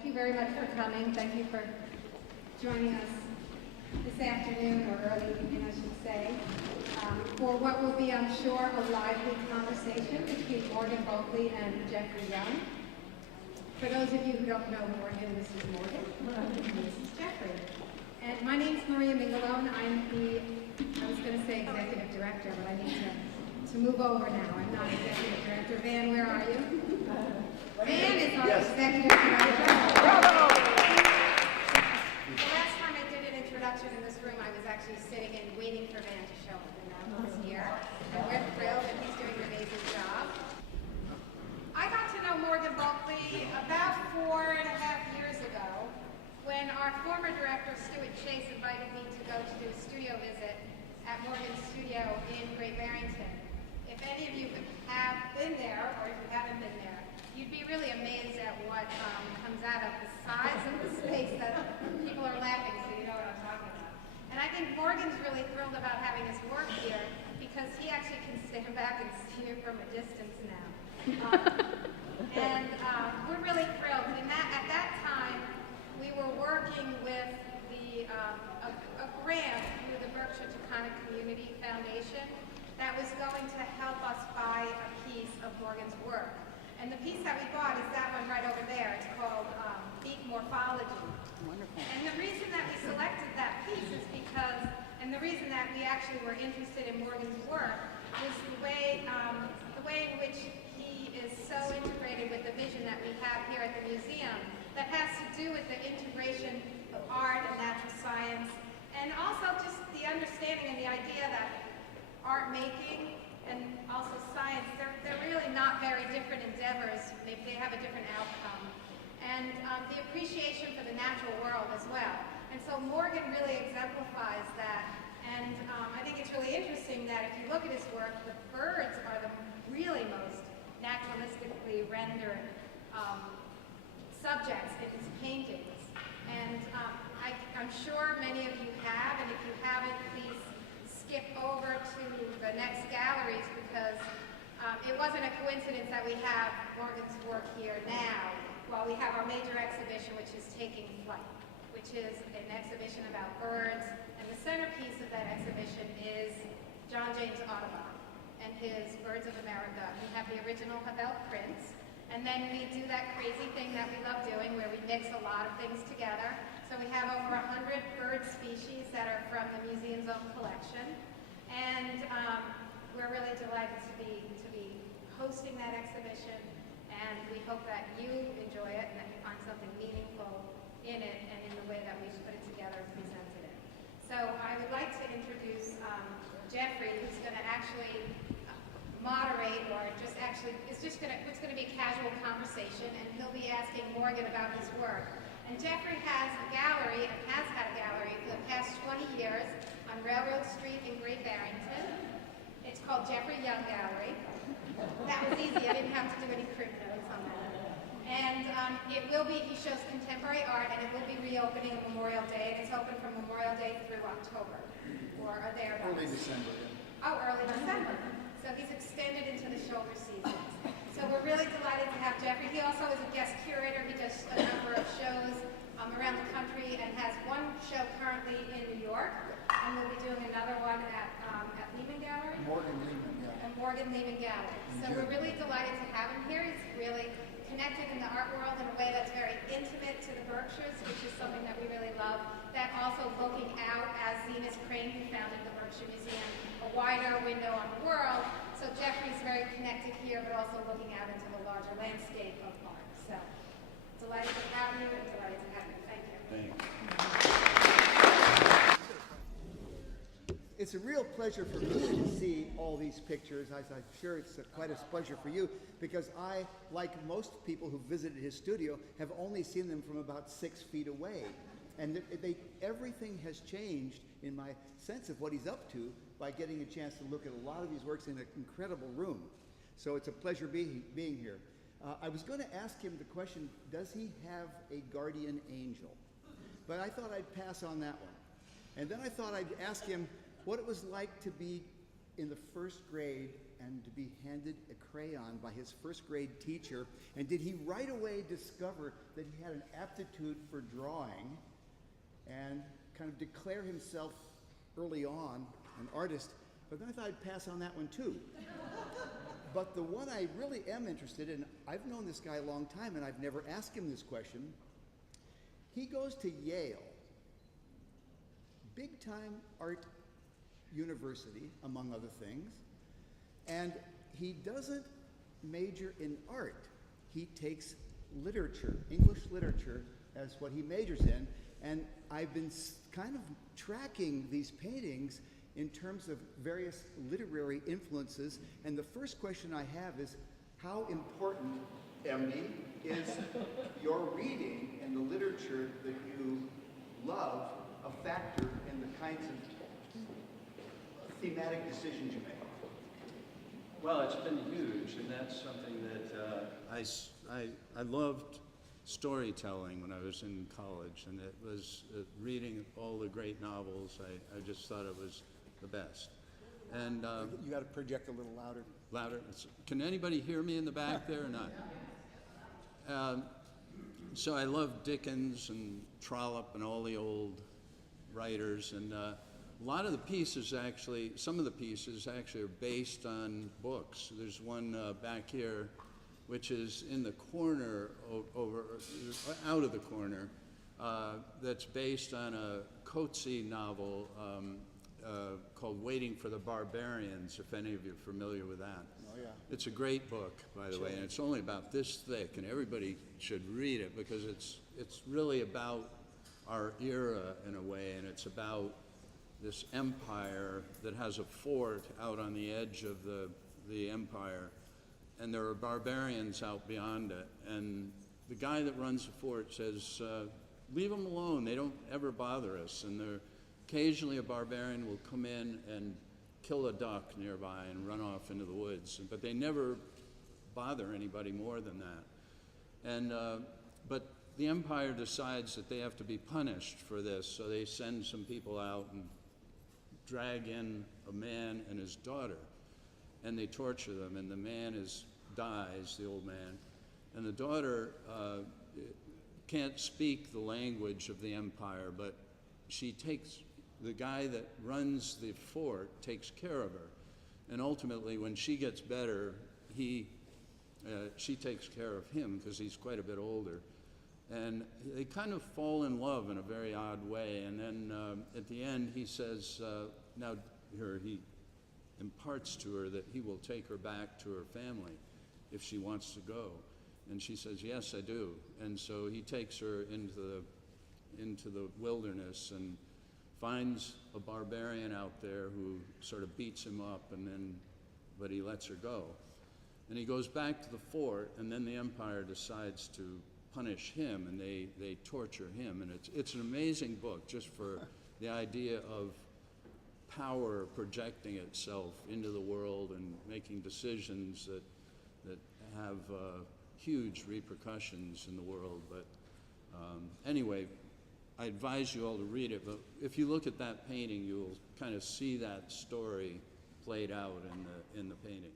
Thank you very much for coming. Thank you for joining us this afternoon, or early evening, I should say, for what will be, I'm sure, a lively conversation between Morgan Bulkeley and Geoffrey Young. For those of you who don't know Morgan, this is Morgan, and this is Geoffrey. And my name's Maria Mingalone. I'm the, I was going to say executive director, but I need to move over now. I'm not executive director. Van, where are you? Van is our executive director. Bravo! The last time I did an introduction in this room, I was actually sitting and waiting for Van to show up, and now he's here. And we're thrilled, and he's doing an amazing job. I got to know Morgan Bulkeley about 4.5 years ago when our former director, Stuart Chase, invited me to go to do a studio visit at Morgan's studio in Great Barrington. If any of you have been there, or if you haven't been there, you'd be really amazed at what comes out of the size of the space that people are laughing, so you know what I'm talking about. And I think Morgan's really thrilled about having his work here because he actually can stand back and see it from a distance now. We're really thrilled. And at that time, we were working with a grant through the Berkshire Community Foundation that was going to help us buy a piece of Morgan's work. And the piece that we bought is that one right over there. It's called Beak Morphology. Wonderful. And the reason that we selected that piece is because, and the reason that we actually were interested in Morgan's work was the way in which he is so integrated with the vision that we have here at the museum that has to do with the integration of art and natural science, and also just the understanding and the idea that art making and also science, they're really not very different endeavors. They have a different outcome. And the appreciation for the natural world as well. And so Morgan really exemplifies that. And I think it's really interesting that if you look at his work, the birds are the really most naturalistically rendered subjects in his paintings. And I'm sure many of you have, and if you haven't, please skip over to the next galleries because it wasn't a coincidence that we have Morgan's work here now while we have our major exhibition, which is taking flight, which is an exhibition about birds. And the centerpiece of that exhibition is John James Audubon and his Birds of America. We have the original Havel prints, and then we do that crazy thing that we love doing where we mix a lot of things together. So we have over 100 bird species that are from the museum's own collection. And we're really delighted to be hosting that exhibition, and we hope that you enjoy it and that you find something meaningful in it and in the way that we've put it together and presented it. So I would like to introduce Geoffrey, who's going to actually moderate, or it's going to be a casual conversation, and he'll be asking Morgan about his work. And Geoffrey has a gallery, and has had a gallery for the past 20 years on Railroad Street in Great Barrington. It's called Geoffrey Young Gallery. That was easy. I didn't have to do any print notes on that. And he shows contemporary art, and it will be reopening on Memorial Day, and it's open from Memorial Day through October, or are there about? Early December, yeah. Oh, early December. So he's extended into the shoulder seasons. So we're really delighted to have Geoffrey. He also is a guest curator. He does a number of shows around the country and has one show currently in New York. And we'll be doing another one at Lehman Gallery? Morgan Lehman, yeah. And Morgan Lehman Gallery. So we're really delighted to have him here. He's really connected in the art world in a way that's very intimate to the Berkshires, which is something that we really love. That also looking out, as Zenas Crane, who founded the Berkshire Museum, a wider window on the world. So Geoffrey's very connected here, but also looking out into the larger landscape of art. So delighted to have you, and delighted to have you. Thank you. Thanks. It's a real pleasure for me to see all these pictures. I'm sure it's quite a pleasure for you, because I, like most people who visited his studio, have only seen them from about 6 feet away. And everything has changed in my sense of what he's up to by getting a chance to look at a lot of these works in an incredible room. So it's a pleasure being here. I was going to ask him the question, does he have a guardian angel? But I thought I'd pass on that one. And then I thought I'd ask him what it was like to be in the first grade and to be handed a crayon by his first grade teacher? And did he right away discover that he had an aptitude for drawing and kind of declare himself early on an artist? But then I thought I'd pass on that one too. But the one I really am interested in, I've known this guy a long time and I've never asked him this question. He goes to Yale, big time art university, among other things, and he doesn't major in art. He takes literature, English literature, as what he majors in, and I've been kind of tracking these paintings in terms of various literary influences, and the first question I have is, how important, MD, is your reading and the literature that you love a factor in the kinds of thematic decisions you make? Well, it's been huge, and that's something that I loved storytelling when I was in college, and it was reading all the great novels. I just thought it was the best. And You got to project a little louder. louder. Can anybody hear me in the back there or not? So I love Dickens and Trollope and all the old writers, and a lot of the pieces actually, some of the pieces actually are based on books. There's one back here, which is in the corner, out of the corner, that's based on a Coetzee novel called Waiting for the Barbarians, if any of you are familiar with that. Oh, yeah. It's a great book, by the way, and it's only about this thick, and everybody should read it because it's really about our era in a way, and it's about this empire that has a fort out on the edge of the empire, and there are barbarians out beyond it, and the guy that runs the fort says, leave them alone, they don't ever bother us, and occasionally a barbarian will come in and kill a duck nearby and run off into the woods, but they never bother anybody more than that. And but the empire decides that they have to be punished for this, so they send some people out and drag in a man and his daughter, and they torture them, and the man dies, the old man, and the daughter can't speak the language of the empire, but the guy that runs the fort takes care of her, and ultimately when she gets better, she takes care of him because he's quite a bit older, and they kind of fall in love in a very odd way, and then at the end he says, he imparts to her that he will take her back to her family if she wants to go, and she says, yes, I do, and so he takes her into the wilderness and finds a barbarian out there who sort of beats him up, but he lets her go. And he goes back to the fort, and then the empire decides to punish him, and they torture him. And it's an amazing book just for the idea of power projecting itself into the world and making decisions that have huge repercussions in the world. But anyway, I advise you all to read it, but if you look at that painting, you'll kind of see that story played out in the painting.